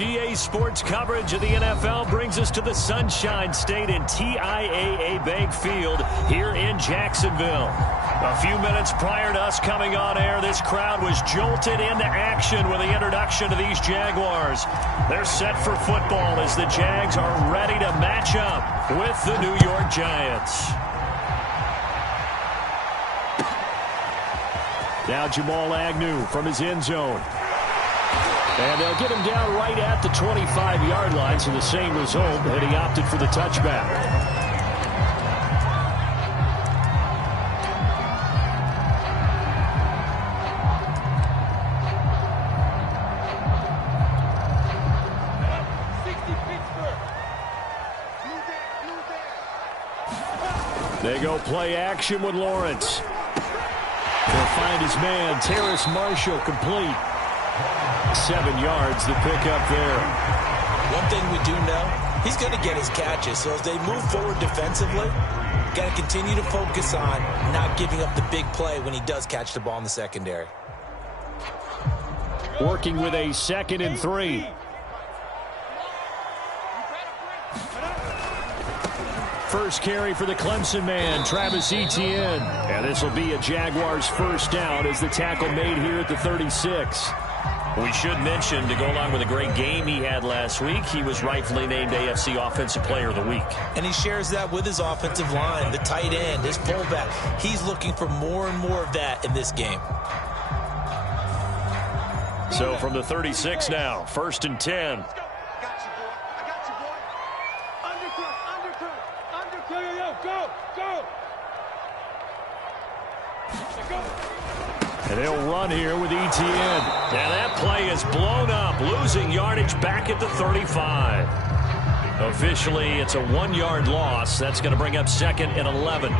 EA Sports coverage of the NFL brings us to the Sunshine State and TIAA Bank Field here in Jacksonville. A few minutes prior to us coming on air, this crowd was jolted into action with the introduction to these Jaguars. They're set for football as the Jags are ready to match up with the New York Giants. Now Jamal Agnew from his end zone. And they'll get him down right at the 25-yard line, so the same result, and he opted for the touchback. They go play action with Lawrence. He'll find his man, Terrace Marshall, complete. 7 yards, the pickup there. One thing we do know, he's going to get his catches. So as they move forward defensively, got to continue to focus on not giving up the big play when he does catch the ball in the secondary. Working with a 2nd and 3. First carry for the Clemson man, Travis Etienne. And this will be a Jaguars first down as the tackle made here at the 36. We should mention, to go along with a great game he had last week, he was rightfully named AFC Offensive Player of the Week. And he shares that with his offensive line, the tight end, his fullback. He's looking for more and more of that in this game. So from the 36 now, 1st and 10. And they'll run here with Etienne. And that play is blown up, losing yardage back at the 35. Officially, it's a 1-yard loss. That's going to bring up 2nd and 11.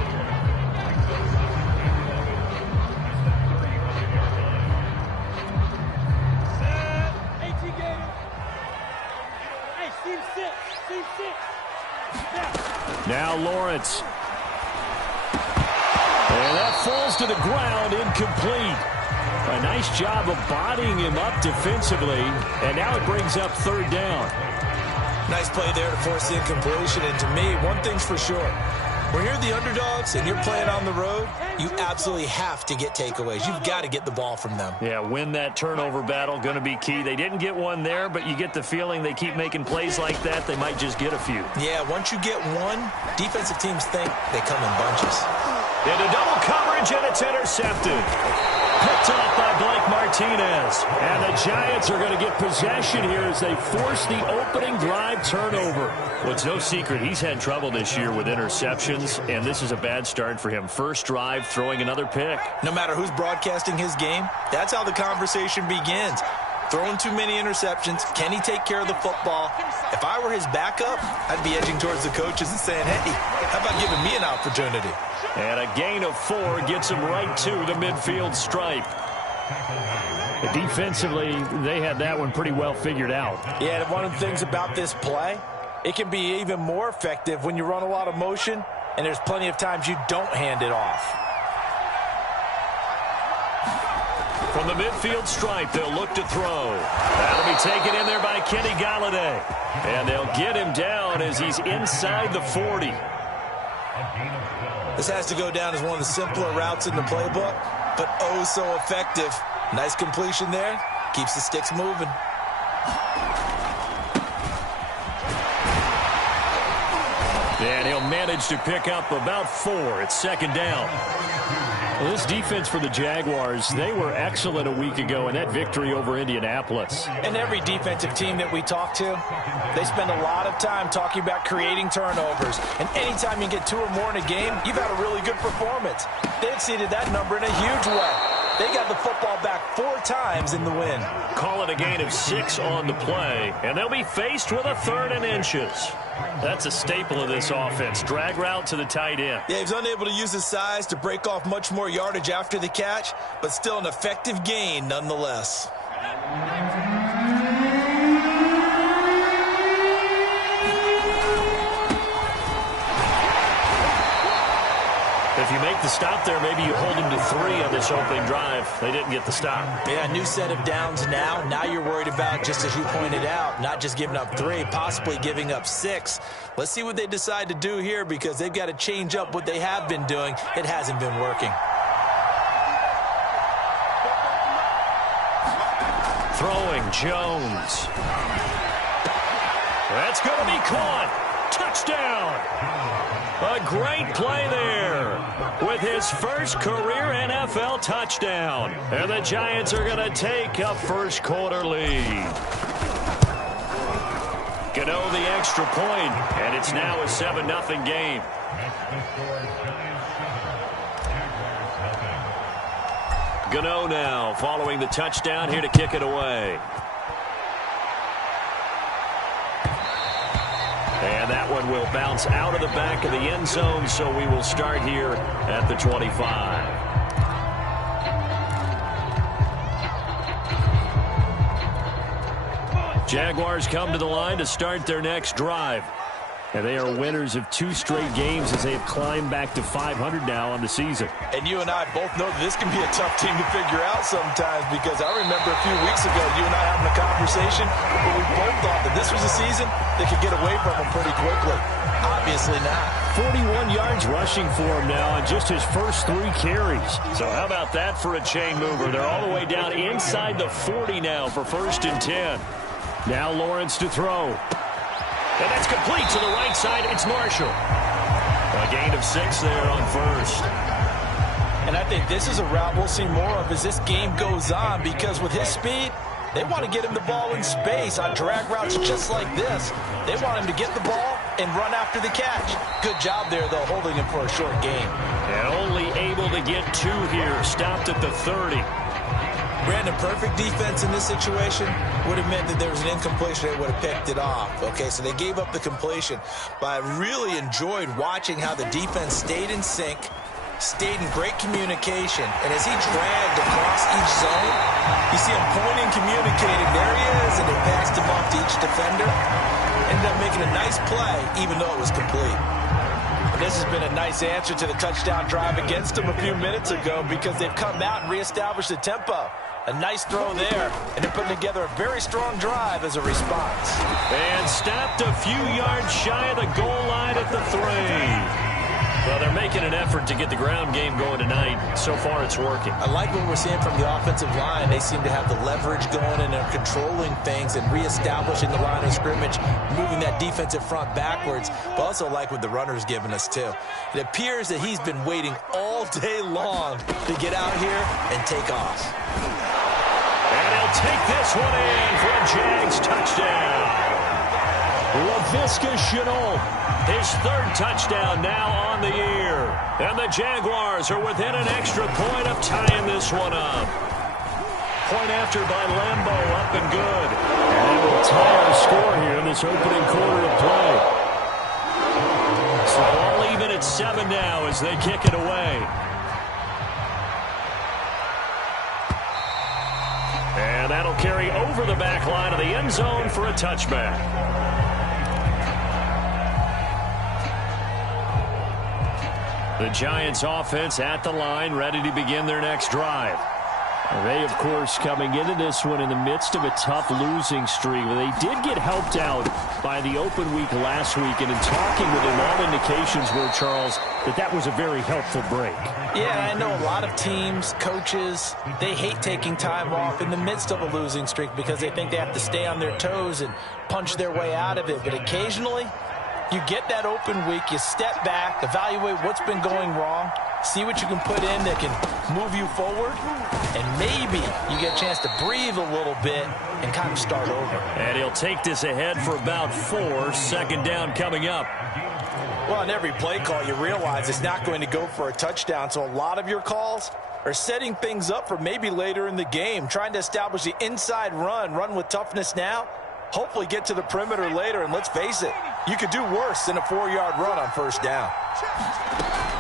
Now Lawrence. And that falls to the ground, incomplete. A nice job of bodying him up defensively, and now it brings up 3rd down. Nice play there to force the incompletion, and to me, one thing's for sure. When you're the underdogs and you're playing on the road, you absolutely have to get takeaways. You've got to get the ball from them. Yeah, win that turnover battle, going to be key. They didn't get one there, but you get the feeling they keep making plays like that, they might just get a few. Yeah, once you get one, defensive teams think they come in bunches. Into double coverage, and it's intercepted. Picked off by Blake Martinez. And the Giants are going to get possession here as they force the opening drive turnover. Well, it's no secret he's had trouble this year with interceptions, and this is a bad start for him. First drive, throwing another pick. No matter who's broadcasting his game, that's how the conversation begins. Throwing too many interceptions. Can he take care of the football? If I were his backup, I'd be edging towards the coaches and saying, hey, how about giving me an opportunity? And a gain of 4 gets him right to the midfield stripe. Defensively, they had that one pretty well figured out. Yeah, and one of the things about this play, it can be even more effective when you run a lot of motion, and there's plenty of times you don't hand it off. From the midfield stripe, they'll look to throw. That'll be taken in there by Kenny Galladay. And they'll get him down as he's inside the 40. This has to go down as one of the simpler routes in the playbook, but oh so effective. Nice completion there. Keeps the sticks moving. And he'll manage to pick up about 4. It's 2nd down. Well, this defense for the Jaguars, they were excellent a week ago in that victory over Indianapolis. And every defensive team that we talk to, they spend a lot of time talking about creating turnovers. And anytime you get 2 or more in a game, you've had a really good performance. They exceeded that number in a huge way. They got the football back 4 times in the win. Call it a gain of 6 on the play, and they'll be faced with a 3rd and inches. That's a staple of this offense. Drag route to the tight end. Yeah, he's unable to use his size to break off much more yardage after the catch, but still an effective gain nonetheless. The if you make the stop there, maybe you hold them to 3 on this opening drive. They didn't get the stop. Yeah, new set of downs now. Now you're worried about, just as you pointed out, not just giving up 3, possibly giving up 6. Let's see what they decide to do here, because they've got to change up what they have been doing. It hasn't been working. Throwing Jones. That's going to be caught. Touchdown. A great play there with his first career NFL touchdown. And the Giants are going to take a first quarter lead. Gano the extra point, and it's now a 7-0 game. Gano now following the touchdown, here to kick it away. And that one will bounce out of the back of the end zone, so we will start here at the 25. Jaguars come to the line to start their next drive. And they are winners of 2 straight games as they have climbed back to 500 now on the season. And you and I both know that this can be a tough team to figure out sometimes, because I remember a few weeks ago you and I having a conversation where we both thought that this was a season that could get away from them pretty quickly. Obviously not. 41 yards rushing for him now on just his first 3 carries. So how about that for a chain mover? They're all the way down inside the 40 now for 1st and 10. Now Lawrence to throw. And that's complete to the right side. It's Marshall. A gain of 6 there on 1st. And I think this is a route we'll see more of as this game goes on, because with his speed, they want to get him the ball in space on drag routes just like this. They want him to get the ball and run after the catch. Good job there, though, holding him for a short gain. And only able to get 2 here. Stopped at the 30. Brandon, perfect defense in this situation would have meant that there was an incompletion that would have picked it off. Okay, so they gave up the completion. But I really enjoyed watching how the defense stayed in sync, stayed in great communication. And as he dragged across each zone, you see him pointing, communicating. There he is, and they passed him off to each defender. Ended up making a nice play, even though it was complete. And this has been a nice answer to the touchdown drive against them a few minutes ago, because they've come out and reestablished the tempo. A nice throw there, and they're putting together a very strong drive as a response. And stopped a few yards shy of the goal line at the 3. Well, they're making an effort to get the ground game going tonight. So far, it's working. I like what we're seeing from the offensive line. They seem to have the leverage going, and they're controlling things and reestablishing the line of scrimmage, moving that defensive front backwards. But also like what the runner's giving us, too. It appears that he's been waiting all day long to get out here and take off. And he'll take this one in for a Jags touchdown. Laviska Shenault, his 3rd touchdown now on the year. And the Jaguars are within an extra point of tying this one up. Point after by Lambo, up and good. And they will tie our score here in this opening quarter of play. So all even at 7 now as they kick it away. And that'll carry over the back line of the end zone for a touchback. The Giants offense at the line, ready to begin their next drive. They, of course, coming into this one in the midst of a tough losing streak. They did get helped out by the open week last week, and in talking with them, all indications were, Charles, that was a very helpful break. Yeah, I know a lot of teams, coaches, they hate taking time off in the midst of a losing streak because they think they have to stay on their toes and punch their way out of it. But occasionally, you get that open week, you step back, evaluate what's been going wrong, see what you can put in that can move you forward, and maybe you get a chance to breathe a little bit and kind of start over. And he'll take this ahead for about 4. 2nd down coming up. Well, on every play call, you realize it's not going to go for a touchdown, so a lot of your calls are setting things up for maybe later in the game, trying to establish the inside run with toughness now, hopefully get to the perimeter later, and let's face it, you could do worse than a 4-yard run on 1st down.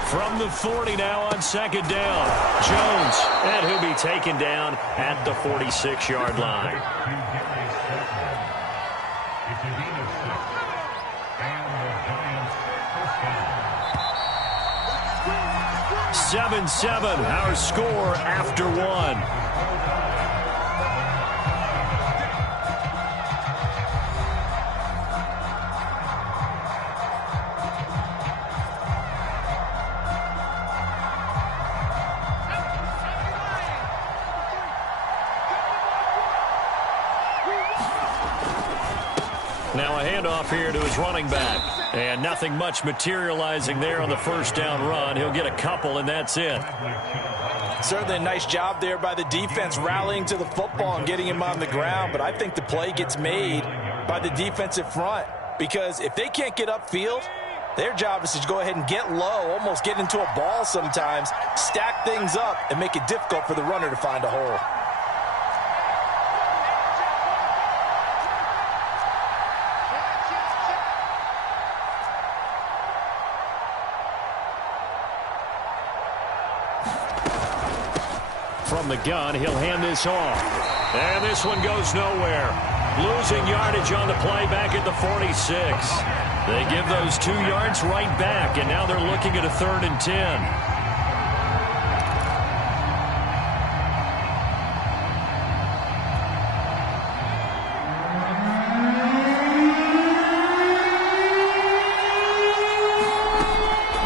From the 40 now on 2nd down, Jones, and he'll be taken down at the 46-yard line. 7-7, our score after one. Now a handoff here to his running back. And nothing much materializing there on the first down run. He'll get a couple, and that's it. Certainly a nice job there by the defense rallying to the football and getting him on the ground. But I think the play gets made by the defensive front. Because if they can't get upfield, their job is to go ahead and get low, almost get into a ball sometimes, stack things up, and make it difficult for the runner to find a hole. From the gun, he'll hand this off. And this one goes nowhere. Losing yardage on the play back at the 46. They give those 2 yards right back, and now they're looking at a 3rd and 10.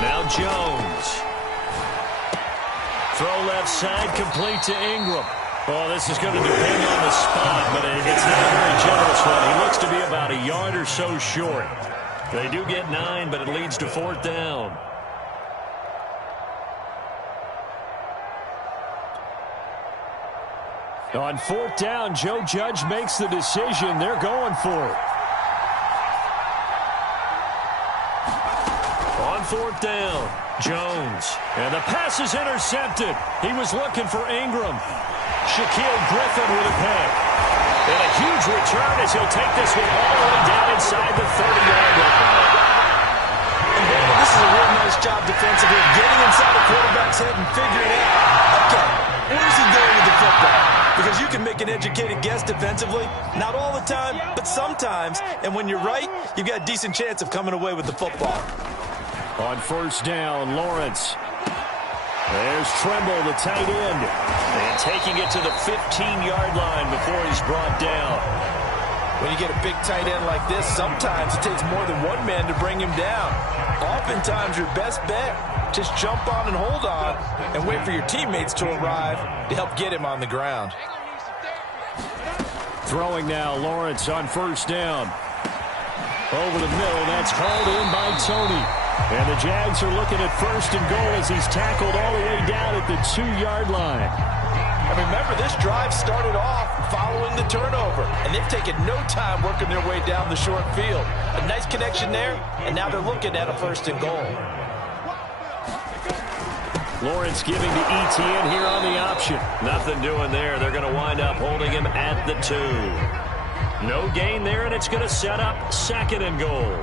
Now Jones. Throw left side, complete to Ingram. Well, this is going to depend on the spot, but it's not a very generous one. He looks to be about a yard or so short. They do get 9, but it leads to 4th down. On 4th down, Joe Judge makes the decision. They're going for it. On 4th down, Jones. And the pass is intercepted. He was looking for Ingram. Shaquille Griffin with a pick. And a huge return as he'll take this one all the way down inside the 30-yard line. This is a real nice job defensively, getting inside the quarterback's head and figuring out, okay, where's he going with the football? Because you can make an educated guess defensively, not all the time, but sometimes. And when you're right, you've got a decent chance of coming away with the football. On 1st down, Lawrence. There's Tremble, the tight end. And taking it to the 15-yard line before he's brought down. When you get a big tight end like this, sometimes it takes more than one man to bring him down. Oftentimes, your best bet, just jump on and hold on and wait for your teammates to arrive to help get him on the ground. Throwing now, Lawrence on 1st down. Over the middle, that's called in by Tony. And the Jags are looking at 1st and goal as he's tackled all the way down at the 2-yard line. And remember, this drive started off following the turnover, and they've taken no time working their way down the short field. A nice connection there, and now they're looking at a 1st and goal. Lawrence giving to Etienne here on the option. Nothing doing there. They're going to wind up holding him at the 2. No gain there, and it's going to set up 2nd and goal.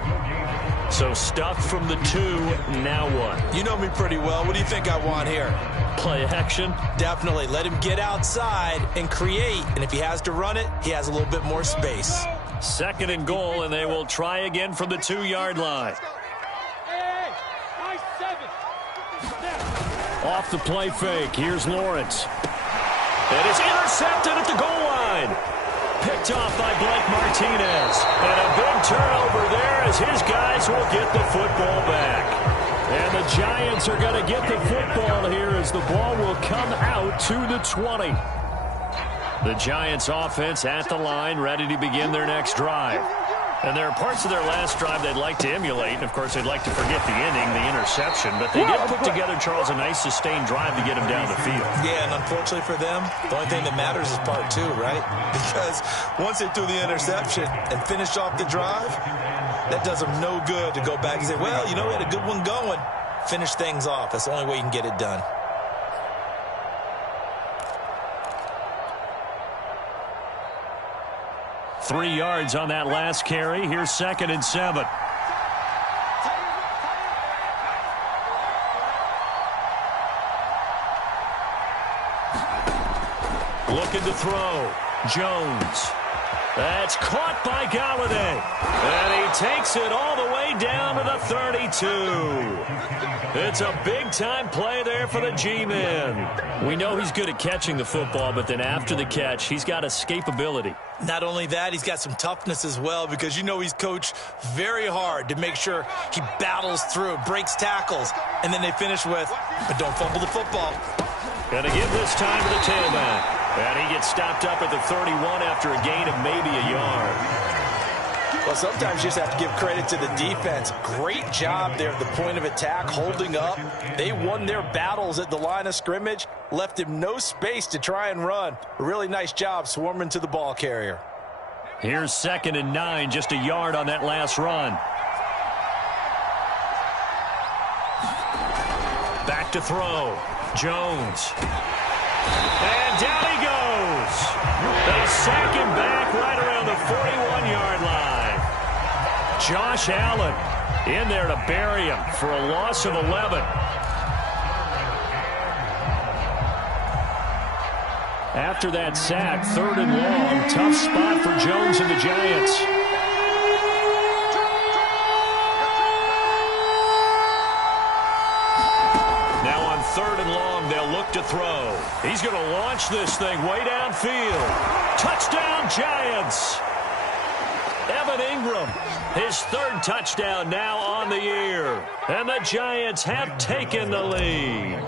So stuffed from the 2, now what? You know me pretty well. What do you think I want here? Play action? Definitely. Let him get outside and create. And if he has to run it, he has a little bit more space. 2nd and goal, and they will try again from the 2-yard line. Off the play fake. Here's Lawrence. It is intercepted at the goal line. Picked off by Blake Martinez. And a big turnover there as his guys will get the football back. And the Giants are going to get the football here as the ball will come out to the 20. The Giants offense at the line, ready to begin their next drive. And there are parts of their last drive they'd like to emulate. And, of course, they'd like to forget the inning, the interception. But they did put together, Charles, a nice sustained drive to get him down the field. Yeah, and unfortunately for them, the only thing that matters is part 2, right? Because once they threw the interception and finished off the drive, that does them no good to go back and say, well, you know, we had a good one going. Finish things off. That's the only way you can get it done. Three yards on that last carry. Here's 2nd and 7. Looking to throw. Jones. That's caught by Galladay. And he takes it all the way down to the 32. It's a big-time play there for the G-men. We know he's good at catching the football, but then after the catch, he's got escapability. Not only that, he's got some toughness as well, because you know he's coached very hard to make sure he battles through, breaks tackles, and then they finish with, but don't fumble the football. Gonna give this time to the tailback. And he gets stopped up at the 31 after a gain of maybe a yard. Well, sometimes you just have to give credit to the defense. Great job there at the point of attack, holding up. They won their battles at the line of scrimmage, left him no space to try and run. A really nice job swarming to the ball carrier. Here's 2nd and 9, just a yard on that last run. Back to throw. Jones. And down he goes. They sack him back right around the 41-yard line. Josh Allen in there to bury him for a loss of 11. After that sack, 3rd and long, tough spot for Jones and the Giants. Now on 3rd and long, they'll look to throw. He's going to launch this thing way downfield. Touchdown, Giants. Evan Ingram, his 3rd touchdown now on the year. And the Giants have taken the lead.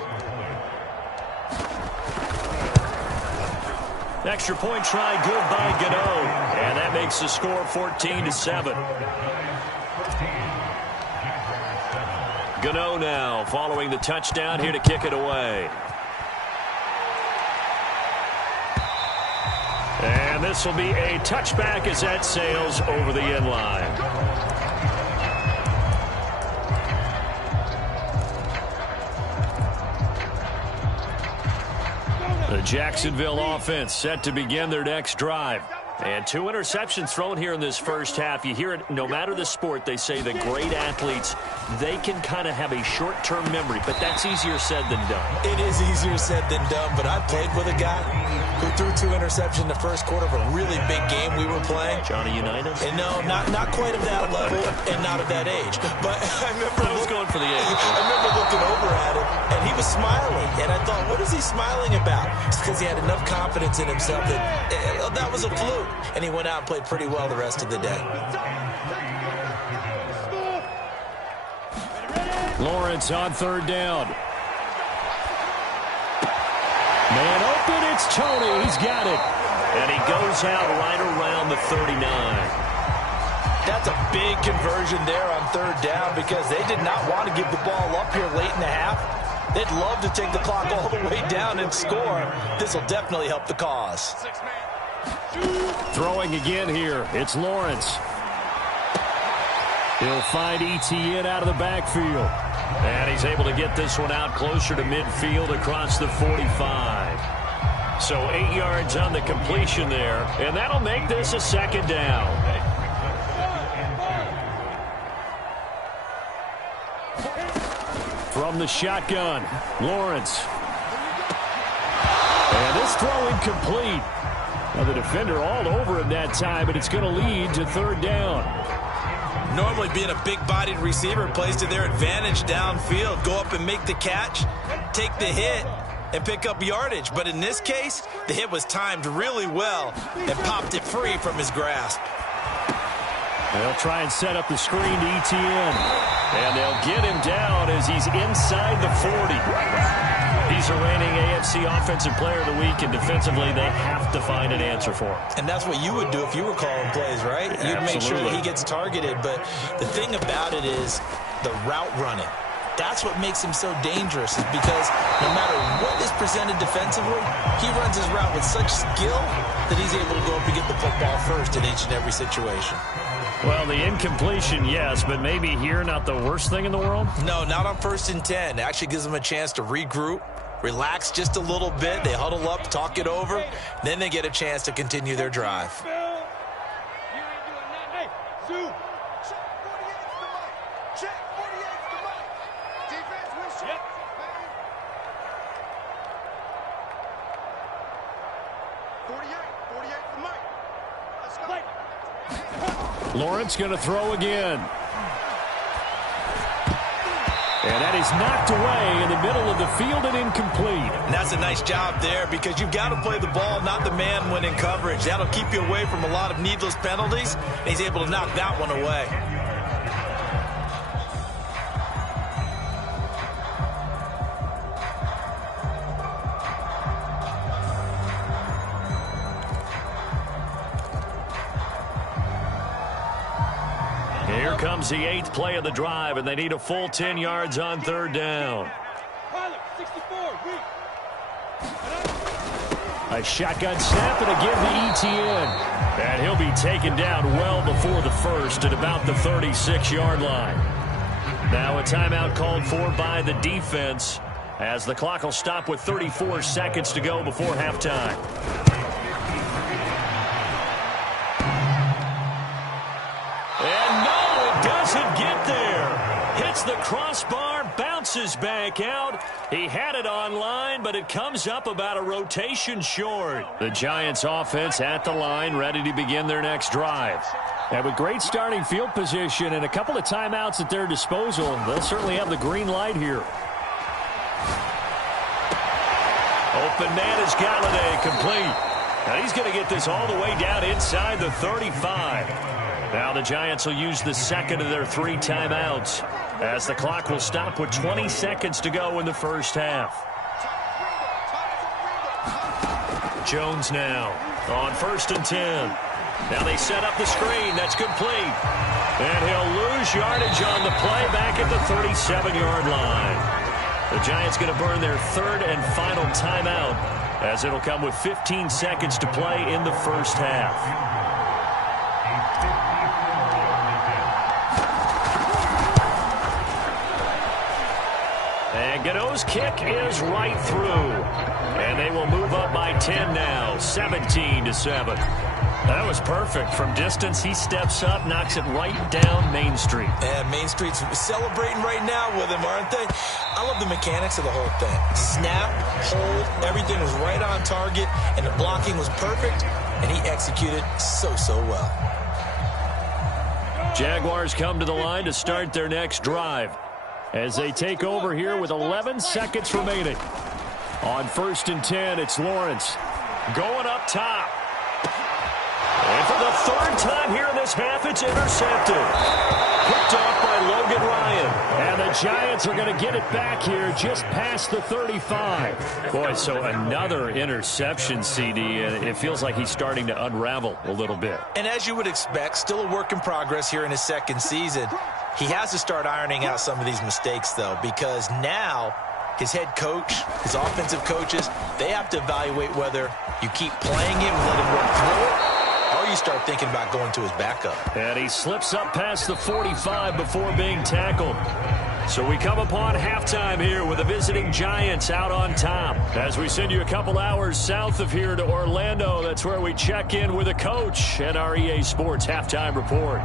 Extra point try good by Gano. And that makes the score 14-7. Gano now following the touchdown here to kick it away. And this will be a touchback as that sails over the end line. The Jacksonville offense set to begin their next drive. And 2 interceptions thrown here in this first half. You hear it, no matter the sport, they say the great athletes, they can kind of have a short-term memory, but that's easier said than done. It is easier said than done, but I played with a guy who threw 2 interceptions in the first quarter of a really big game we were playing. Johnny Unitas? And no, not quite of that level and not of that age. But I was going for the age. I remember looking over at him, and he was smiling. And I thought, what is he smiling about? It's because he had enough confidence in himself that was a fluke. And he went out and played pretty well the rest of the day. Lawrence on 3rd down. Man open, it's Tony. He's got it. And he goes out right around the 39. That's a big conversion there on 3rd down because they did not want to give the ball up here late in the half. They'd love to take the clock all the way down and score. This will definitely help the cause. Throwing again here. It's Lawrence. He'll find Etienne out of the backfield. And he's able to get this one out closer to midfield across the 45. So 8 yards on the completion there. And that'll make this a 2nd down. From the shotgun, Lawrence. And this throw incomplete. Now the defender all over him that time, but it's going to lead to 3rd down. Normally being a big-bodied receiver plays to their advantage downfield. Go up and make the catch, take the hit, and pick up yardage. But in this case, the hit was timed really well and popped it free from his grasp. They'll try and set up the screen to Etienne. And they'll get him down as he's inside the 40. He's a reigning AFC Offensive Player of the Week, and defensively they have to find an answer for him. And that's what you would do if you were calling plays, right? Yeah, you'd make sure absolutely. he gets targeted. But the thing about it is the route running. That's what makes him so dangerous, is because no matter what is presented defensively, he runs his route with such skill that he's able to go up and get the football first in each and every situation. Well, the incompletion, yes, but maybe here not the worst thing in the world? No, not on 1st and 10. It actually gives them a chance to regroup, relax just a little bit. They huddle up, talk it over. Then they get a chance to continue their drive. Lawrence going to throw again. And that is knocked away in the middle of the field and incomplete. And that's a nice job there because you've got to play the ball, not the man when in coverage. That'll keep you away from a lot of needless penalties. And he's able to knock that one away. Here comes the 8th play of the drive, and they need a full 10 yards on 3rd down. A shotgun snap and a give to ETN. And he'll be taken down well before the first at about the 36-yard line. Now a timeout called for by the defense as the clock will stop with 34 seconds to go before halftime. Doesn't get there. Hits the crossbar, bounces back out. He had it on line, but it comes up about a rotation short. The Giants offense at the line, ready to begin their next drive. And with great starting field position and a couple of timeouts at their disposal, they'll certainly have the green light here. Open man is Galladay, complete. Now he's going to get this all the way down inside the 35. Now the Giants will use the second of their 3 timeouts as the clock will stop with 20 seconds to go in the first half. Jones now on 1st and 10. Now they set up the screen. That's complete. And he'll lose yardage on the play back at the 37-yard line. The Giants going to burn their 3rd and final timeout as it'll come with 15 seconds to play in the first half. And Gano's kick is right through. And they will move up by 10 now, 17-7. That was perfect. From distance, he steps up, knocks it right down Main Street. And Main Street's celebrating right now with him, aren't they? I love the mechanics of the whole thing. Snap, hold, everything was right on target, and the blocking was perfect, and he executed so well. Jaguars come to the line to start their next drive as they take over here with 11 seconds remaining. On 1st and 10, it's Lawrence going up top. And for the 3rd time here in this half, it's intercepted. Picked off by Logan Ryan. And the Giants are going to get it back here just past the 35. Boy, so another interception, CD, and it feels like he's starting to unravel a little bit. And as you would expect, still a work in progress here in his 2nd season. He has to start ironing out some of these mistakes, though, because now his head coach, his offensive coaches, they have to evaluate whether you keep playing him, let him work through it, or you start thinking about going to his backup. And he slips up past the 45 before being tackled. So we come upon halftime here with the visiting Giants out on top. As we send you a couple hours south of here to Orlando, that's where we check in with a coach and our EA Sports halftime report.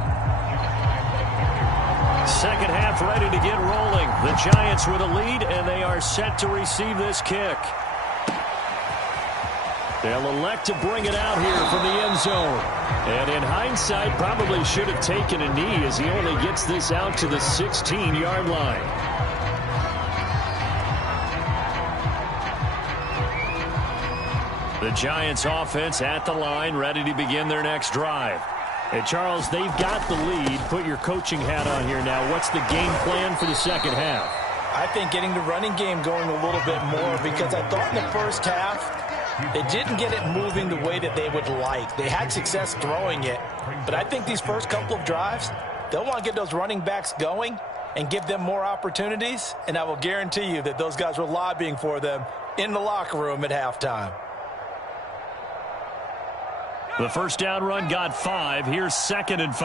Second half ready to get rolling. The Giants with a lead, and they are set to receive this kick. They'll elect to bring it out here from the end zone. And in hindsight, probably should have taken a knee as he only gets this out to the 16-yard line. The Giants offense at the line, ready to begin their next drive. Hey, Charles, they've got the lead. Put your coaching hat on here now. What's the game plan for the second half? I think getting the running game going a little bit more, because I thought in the first half they didn't get it moving the way that they would like. They had success throwing it, but I think these first couple of drives, they'll want to get those running backs going and give them more opportunities, and I will guarantee you that those guys were lobbying for them in the locker room at halftime. The first down run got 5. Here's 2nd and 5.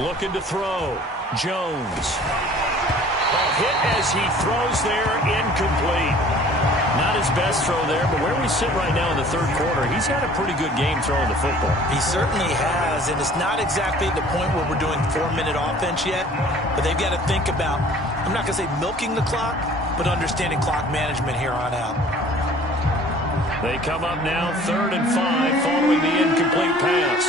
Looking to throw. Jones. A hit as he throws there, incomplete. Not his best throw there, but where we sit right now in the 3rd quarter, he's had a pretty good game throwing the football. He certainly has, and it's not exactly at the point where we're doing 4-minute offense yet, but they've got to think about, I'm not going to say milking the clock, but understanding clock management here on out. They come up now 3rd and 5 following the incomplete pass.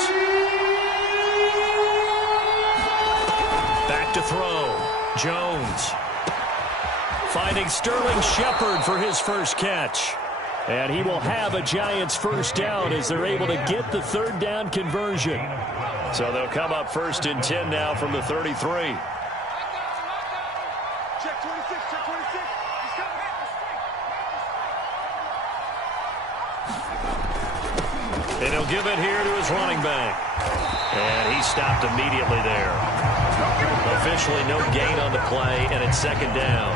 back to throw. Jones. Finding Sterling Shepard for his first catch. And he will have a Giants first down as they're able to get the third down conversion. So they'll come up 1st and 10 now from the 33. Check 26, check 26. And he'll give it here to his running back. And he stopped immediately there. Officially no gain on the play, and it's 2nd down.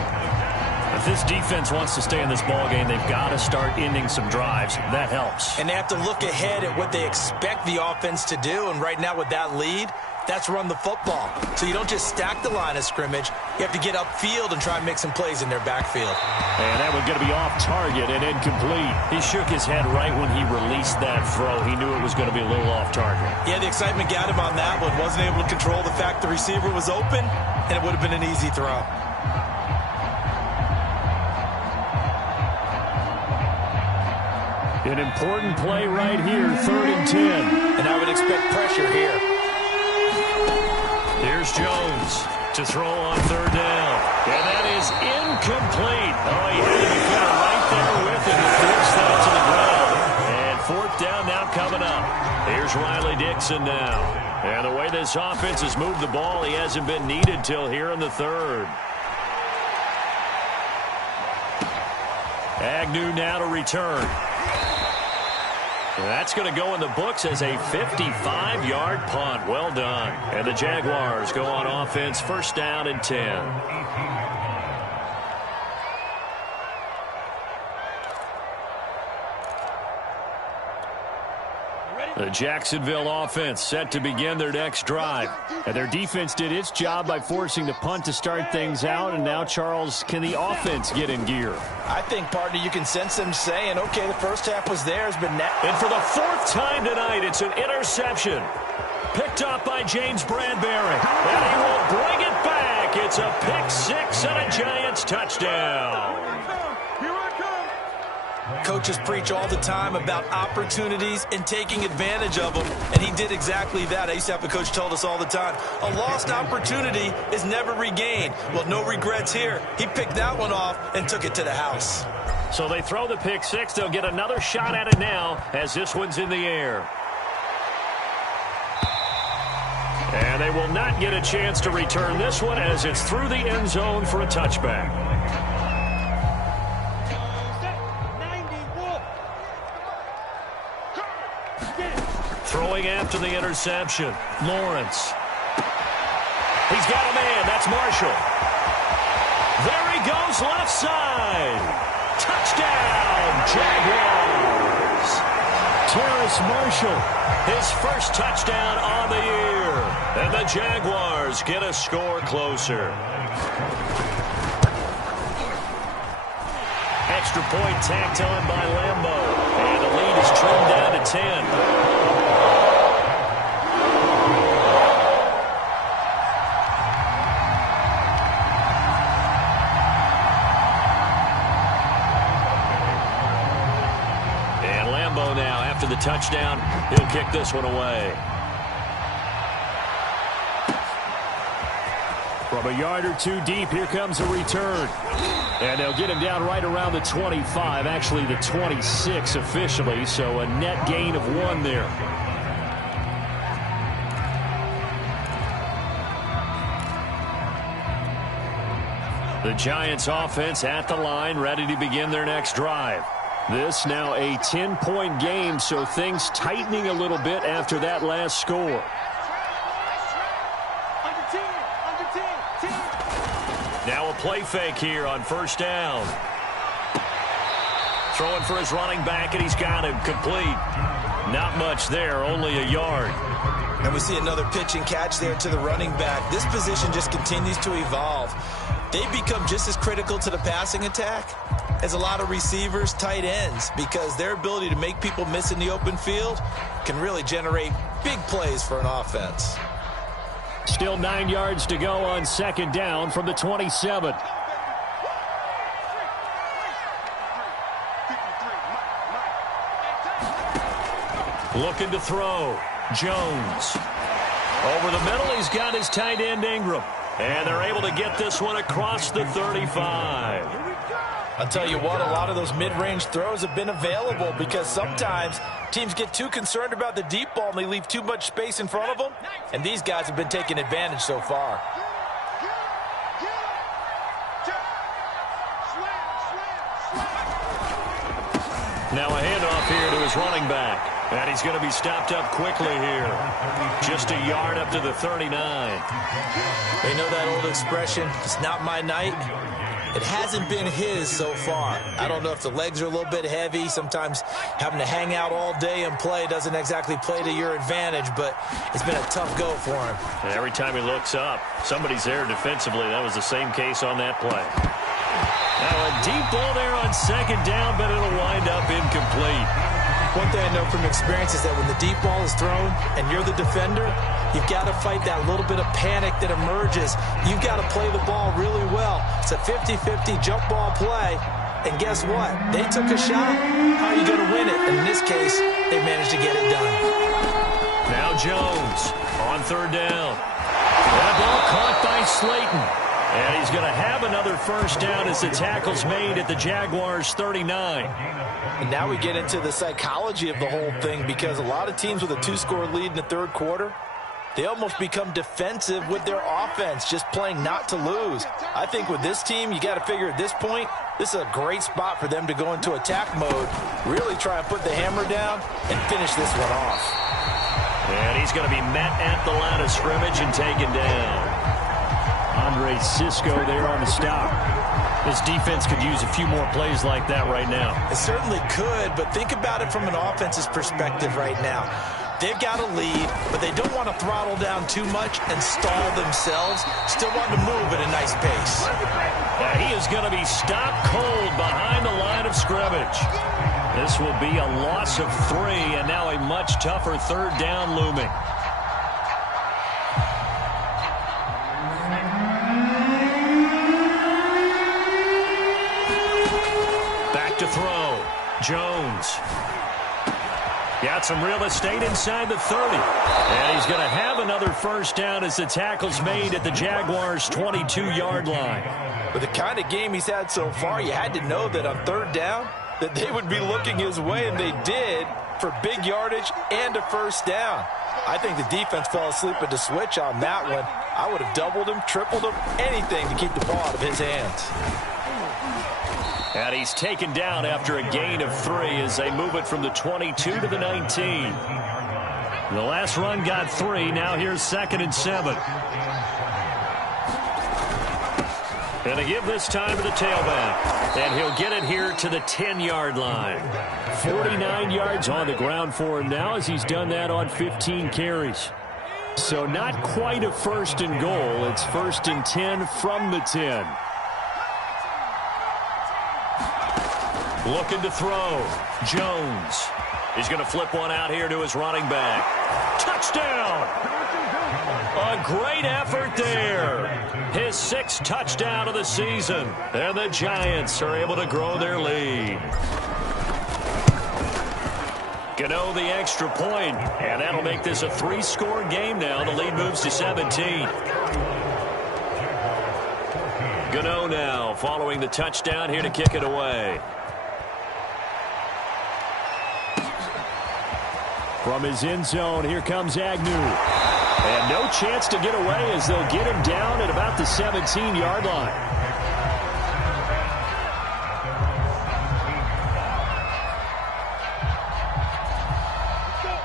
If this defense wants to stay in this ballgame, they've got to start ending some drives. That helps. And they have to look ahead at what they expect the offense to do. And right now with that lead, that's run the football. So you don't just stack the line of scrimmage. You have to get upfield and try and make some plays in their backfield. And that was going to be off target and incomplete. He shook his head right when he released that throw. He knew it was going to be a little off target. Yeah, the excitement got him on that one. Wasn't able to control the fact the receiver was open, and it would have been an easy throw. An important play right here, 3rd and 10. And I would expect pressure here. Here's Jones to throw on 3rd down. And that is incomplete. Oh, he had to be kind of right there with him to force that to the ground. And 4th down now coming up. Here's Riley Dixon now. And the way this offense has moved the ball, he hasn't been needed till here in the 3rd. Agnew now to return. That's going to go in the books as a 55-yard punt. Well done. And the Jaguars go on offense, 1st down and 10. The Jacksonville offense set to begin their next drive. And their defense did its job by forcing the punt to start things out. And now, Charles, can the offense get in gear? I think, partner, you can sense them saying, okay, the first half was theirs, but now... And for the 4th time tonight, it's an interception. Picked up by James Bradbury. And he will bring it back. It's a pick 6 and a Giants touchdown. Coaches preach all the time about opportunities and taking advantage of them, and he did exactly that. I used to have a coach told us all the time, a lost opportunity is never regained. Well, no regrets here. He picked that one off and took it to the house. So they throw the pick 6. They'll get another shot at it now as this one's in the air. And they will not get a chance to return this one as it's through the end zone for a touchback. Throwing after the interception, Lawrence. He's got a man. That's Marshall. There he goes, left side. Touchdown, Jaguars. Terrace Marshall, his first touchdown on the year. And the Jaguars get a score closer. Extra point tacked on by Lambeau. And the lead is trimmed down to 10. The touchdown, he'll kick this one away. From a yard or two deep, here comes a return. And they'll get him down right around the 25, actually the 26 officially, so a net gain of 1 there. The Giants offense at the line, ready to begin their next drive. This now a 10-point game, so things tightening a little bit after that last score. Now a play fake here on 1st down. Throwing for his running back, and he's got him complete. Not much there, only a yard. And we see another pitch and catch there to the running back. This position just continues to evolve. They've become just as critical to the passing attack as a lot of receivers, tight ends, because their ability to make people miss in the open field can really generate big plays for an offense. Still 9 yards to go on 2nd down from the 27. Looking to throw. Jones. Over the middle, he's got his tight end Ingram. And they're able to get this one across the 35. I'll tell you what, a lot of those mid-range throws have been available because sometimes teams get too concerned about the deep ball and they leave too much space in front of them. And these guys have been taking advantage so far. Now a handoff here to his running back. And he's going to be stopped up quickly here. Just a yard up to the 39. They know that old expression, it's not my night. It hasn't been his so far. I don't know if the legs are a little bit heavy. Sometimes having to hang out all day and play doesn't exactly play to your advantage, but it's been a tough go for him. And every time he looks up, somebody's there defensively. That was the same case on that play. Now a deep ball there on second down, but it'll wind up incomplete. One thing I know from experience is that when the deep ball is thrown and you're the defender, you've got to fight that little bit of panic that emerges. You've got to play the ball really well. It's a 50-50 jump ball play. And guess what? They took a shot. How are you going to win it? And in this case, they managed to get it done. Now Jones on third down. That ball caught by Slayton. And he's going to have another first down as the tackle's made at the Jaguars' 39. And now we get into the psychology of the whole thing because a lot of teams with a two-score lead in the third quarter, they almost become defensive with their offense, just playing not to lose. I think with this team, you got to figure at this point, this is a great spot for them to go into attack mode, really try and put the hammer down and finish this one off. And he's going to be met at the line of scrimmage and taken down. Andre Cisco there on the stop. This defense could use a few more plays like that right now. It certainly could, but think about it from an offense's perspective right now. They've got a lead, but they don't want to throttle down too much and stall themselves. Still want to move at a nice pace. Now he is going to be stopped cold behind the line of scrimmage. This will be a loss of 3, and now a much tougher third down looming. To throw. Jones. Got some real estate inside the 30. And he's going to have another first down as the tackle's made at the Jaguars' 22-yard line. With the kind of game he's had so far, you had to know that on third down that they would be looking his way, and they did for big yardage and a first down. I think the defense fell asleep at the switch on that one. I would have doubled him, tripled him, anything to keep the ball out of his hands. And he's taken down after a gain of 3 as they move it from the 22 to the 19. The last run got 3. Now here's 2nd and 7. And to give this time to the tailback. And he'll get it here to the 10-yard line. 49 yards on the ground for him now as he's done that on 15 carries. So not quite a 1st and goal. It's 1st and 10 from the 10. Looking to throw. Jones. He's going to flip one out here to his running back. Touchdown! A great effort there. His 6th touchdown of the season. And the Giants are able to grow their lead. Gano the extra point, and that'll make this a 3-score game now. The lead moves to 17. Gano now following the touchdown here to kick it away. From his end zone, here comes Agnew. And no chance to get away as they'll get him down at about the 17-yard line.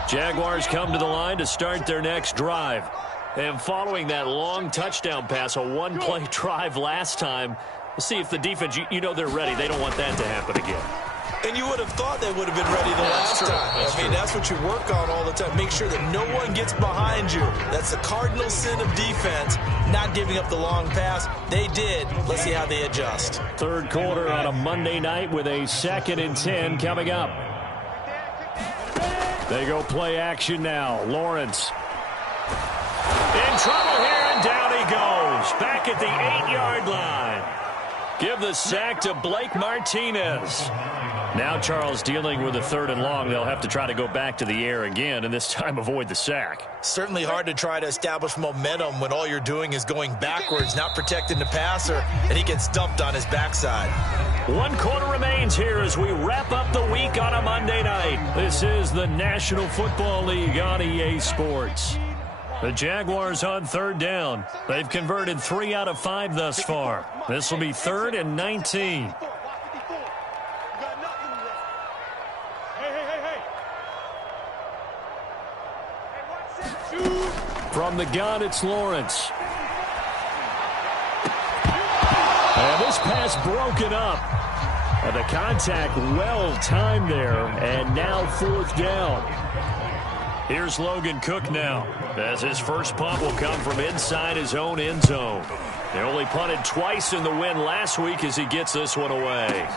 Jaguars come to the line to start their next drive. And following that long touchdown pass, a one-play drive last time, we'll see if the defense, you know they're ready. They don't want that to happen again. And you would have thought they would have been ready the last time. That's what you work on all the time. Make sure that no one gets behind you. That's the cardinal sin of defense, not giving up the long pass. They did. Let's see how they adjust. Third quarter on a Monday night with a 2nd and 10 coming up. They go play action now. Lawrence. In trouble here, and down he goes. Back at the 8-yard line. Give the sack to Blake Martinez. Now Charles dealing with a 3rd and long. They'll have to try to go back to the air again, and this time avoid the sack. Certainly hard to try to establish momentum when all you're doing is going backwards, not protecting the passer, and he gets dumped on his backside. 1 quarter remains here as we wrap up the week on a Monday night. This is the National Football League on EA Sports. The Jaguars on 3rd down. They've converted 3 out of 5 thus far. This will be 3rd and 19. From the gun, it's Lawrence. And this pass broken up. And the contact well timed there. And now 4th down. Here's Logan Cook now, as his first punt will come from inside his own end zone. They only punted twice in the win last week as he gets this one away.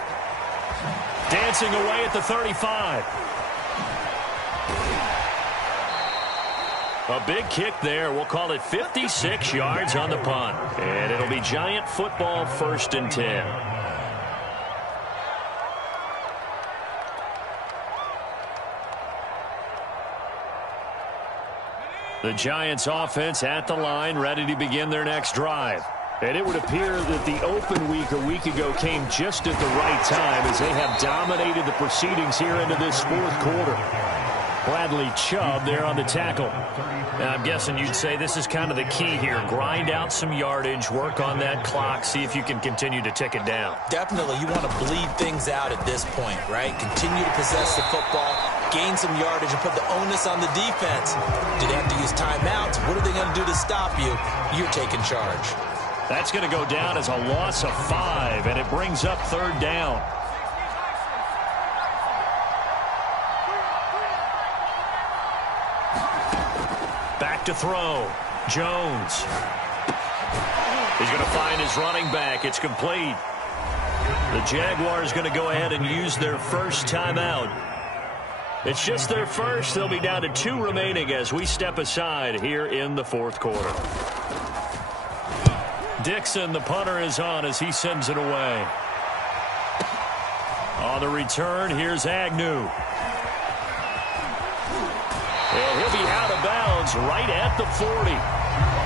Dancing away at the 35. A big kick there. We'll call it 56 yards on the punt. And it'll be Giant football, 1st and 10. The Giants offense at the line, ready to begin their next drive. And it would appear that the open week a week ago came just at the right time as they have dominated the proceedings here into this 4th quarter. Bradley Chubb there on the tackle. Now, I'm guessing you'd say this is kind of the key here. Grind out some yardage, work on that clock, see if you can continue to tick it down. Definitely, you want to bleed things out at this point, right? Continue to possess the football, gain some yardage, and put the onus on the defense. Do they have to use timeouts? What are they going to do to stop you? You're taking charge. That's going to go down as a loss of 5, and it brings up 3rd down. Back to throw. Jones. He's going to find his running back. It's complete. The Jaguars going to go ahead and use their first timeout. It's just their first. They'll be down to 2 remaining as we step aside here in the 4th quarter. Dixon, the punter, is on as he sends it away. On the return, here's Agnew. And he'll be out of bounds right at the 40.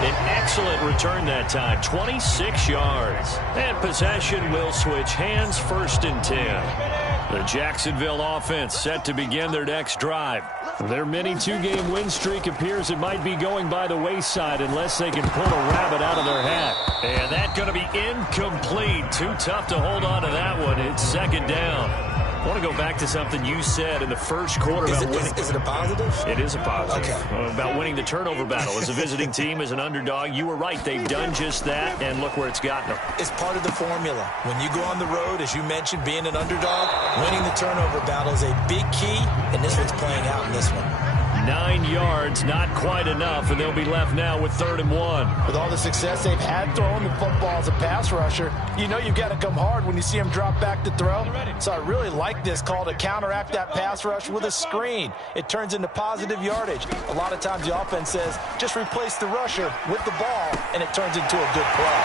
An excellent return that time, 26 yards. And possession will switch hands, 1st and 10. The Jacksonville offense set to begin their next drive. Their mini 2-game win streak appears it might be going by the wayside unless they can pull a rabbit out of their hat. And that's going to be incomplete. Too tough to hold on to that one. It's 2nd down. I want to go back to something you said in the 1st quarter about winning. Is it a positive? It is a positive. Okay. About winning the turnover battle. As a visiting team, as an underdog, you were right. They've done just that, and look where it's gotten them. It's part of the formula. When you go on the road, as you mentioned, being an underdog, winning the turnover battle is a big key, and this one's playing out in this one. 9 yards, not quite enough, and they'll be left now with 3rd and 1. With all the success they've had throwing the football as a pass rusher, you know you've got to come hard when you see him drop back to throw. So I really like this call to counteract that pass rush with a screen. It turns into positive yardage. A lot of times the offense says, just replace the rusher with the ball, and it turns into a good play.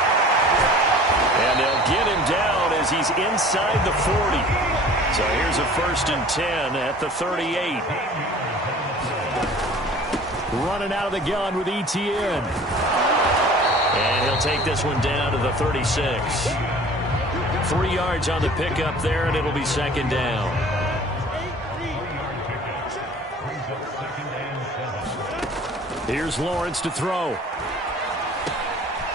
And they'll get him down as he's inside the 40. So here's a 1st and 10 at the 38. Running out of the gun with Etienne. And he'll take this one down to the 36. 3 yards on the pickup there, and it'll be 2nd down. Here's Lawrence to throw.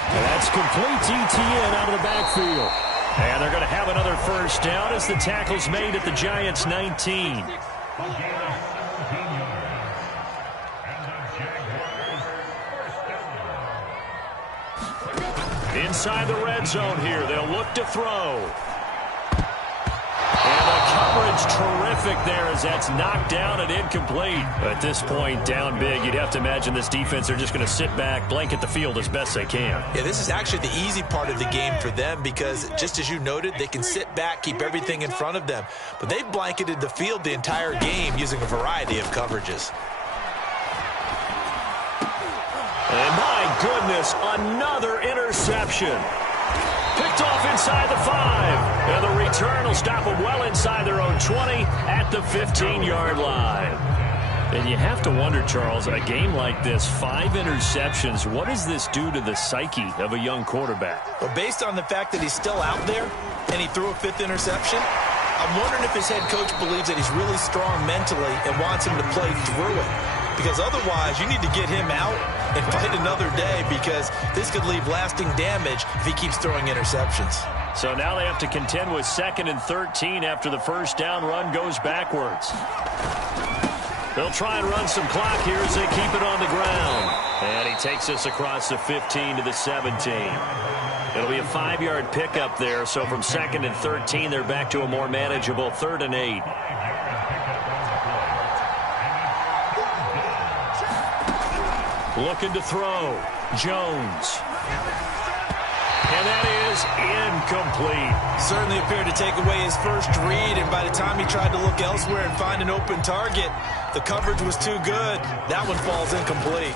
And that's complete to Etienne out of the backfield. And they're going to have another 1st down as the tackle's made at the Giants' 19. Inside the red zone here, they'll look to throw. And the coverage terrific there as that's knocked down and incomplete. At this point, down big, you'd have to imagine this defense, they're just going to sit back, blanket the field as best they can. Yeah, this is actually the easy part of the game for them because, just as you noted, they can sit back, keep everything in front of them. But they've blanketed the field the entire game using a variety of coverages. And my goodness, another interception. Picked off inside the 5. And the return will stop them well inside their own 20 at the 15-yard line. And you have to wonder, Charles, a game like this, 5 interceptions, what does this do to the psyche of a young quarterback? Well, based on the fact that he's still out there and he threw a 5th interception, I'm wondering if his head coach believes that he's really strong mentally and wants him to play through it. Because otherwise, you need to get him out and fight another day, because this could leave lasting damage if he keeps throwing interceptions. So now they have to contend with 2nd and 13 after the first down run goes backwards. They'll try and run some clock here as they keep it on the ground. And he takes us across the 15 to the 17. It'll be a 5-yard pickup there, so from 2nd and 13, they're back to a more manageable 3rd and 8. Looking to throw. Jones. And that is incomplete. Certainly appeared to take away his first read, and by the time he tried to look elsewhere and find an open target, the coverage was too good. That one falls incomplete.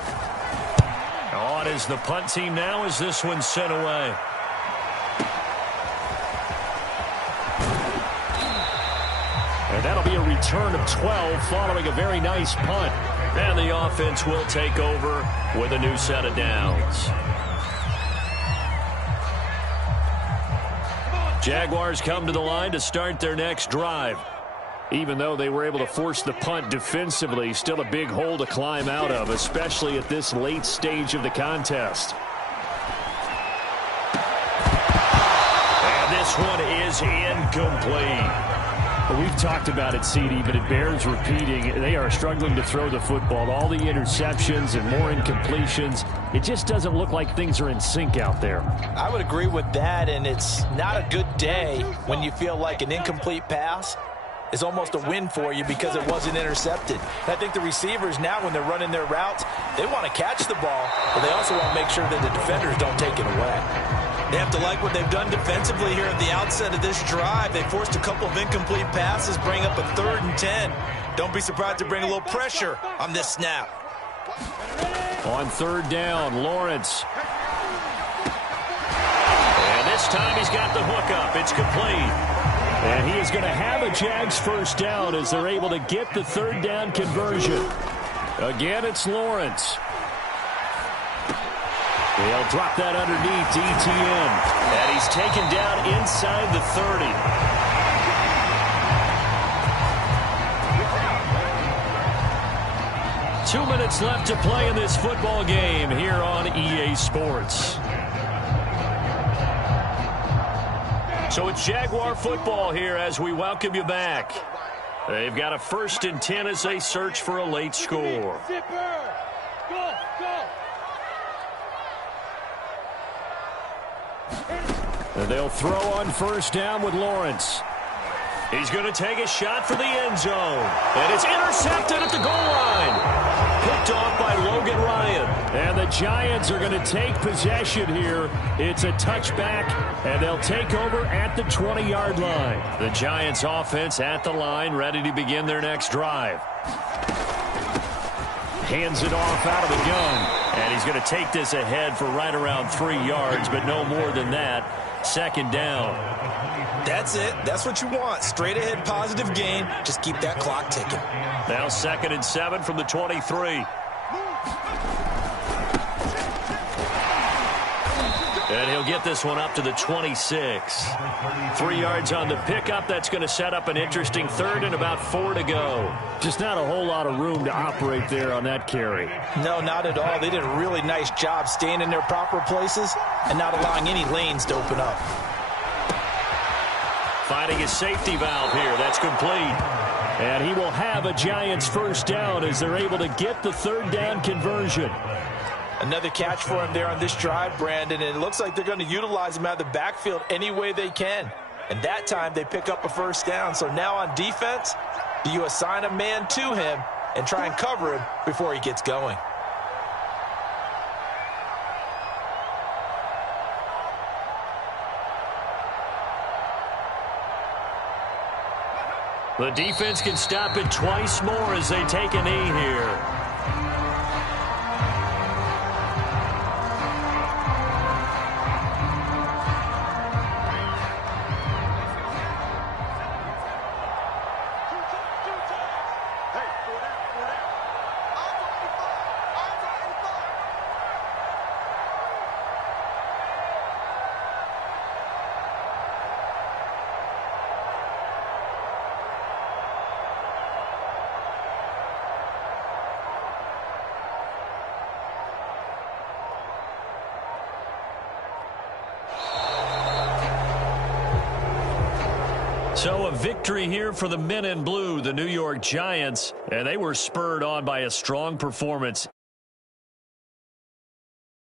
On is the punt team now as this one's sent away. And that'll be a return of 12 following a very nice punt. And the offense will take over with a new set of downs. Jaguars come to the line to start their next drive. Even though they were able to force the punt defensively, still a big hole to climb out of, especially at this late stage of the contest. And this one is incomplete. Well, we've talked about it, CD, but it bears repeating. They are struggling to throw the football. All the interceptions and more incompletions. It just doesn't look like things are in sync out there. I would agree with that, and it's not a good day when you feel like an incomplete pass is almost a win for you because it wasn't intercepted. And I think the receivers now, when they're running their routes, they want to catch the ball, but they also want to make sure that the defenders don't take it away. They have to like what they've done defensively here at the outset of this drive. They forced a couple of incomplete passes, bring up a 3rd and 10. Don't be surprised to bring a little pressure on this snap. On 3rd down, Lawrence. And this time he's got the hook up. It's complete. And he is going to have a Jags first down as they're able to get the 3rd down conversion. Again, it's Lawrence. He'll drop that underneath ETN. And he's taken down inside the 30. 2 minutes left to play in this football game here on EA Sports. So it's Jaguar football here as we welcome you back. They've got a 1st and 10 as they search for a late score. And they'll throw on 1st down with Lawrence. He's going to take a shot for the end zone. And it's intercepted at the goal line. Picked off by Logan Ryan. And the Giants are going to take possession here. It's a touchback, and they'll take over at the 20-yard line. The Giants offense at the line, ready to begin their next drive. Hands it off out of the gun. And he's going to take this ahead for right around 3 yards, but no more than that. 2nd down. That's it. That's what you want. Straight ahead, positive gain. Just keep that clock ticking. Now 2nd and 7 from the 23. And he'll get this one up to the 26. 3 yards on the pickup. That's going to set up an interesting 3rd and about 4 to go. Just not a whole lot of room to operate there on that carry. No, not at all. They did a really nice job staying in their proper places and not allowing any lanes to open up. Finding his safety valve here. That's complete. And he will have a Giants first down as they're able to get the 3rd down conversion. Another catch for him there on this drive, Brandon, and it looks like they're going to utilize him out of the backfield any way they can. And that time they pick up a first down. So now on defense, do you assign a man to him and try and cover him before he gets going? The defense can stop it twice more as they take a knee here. So a victory here for the men in blue, the New York Giants, and they were spurred on by a strong performance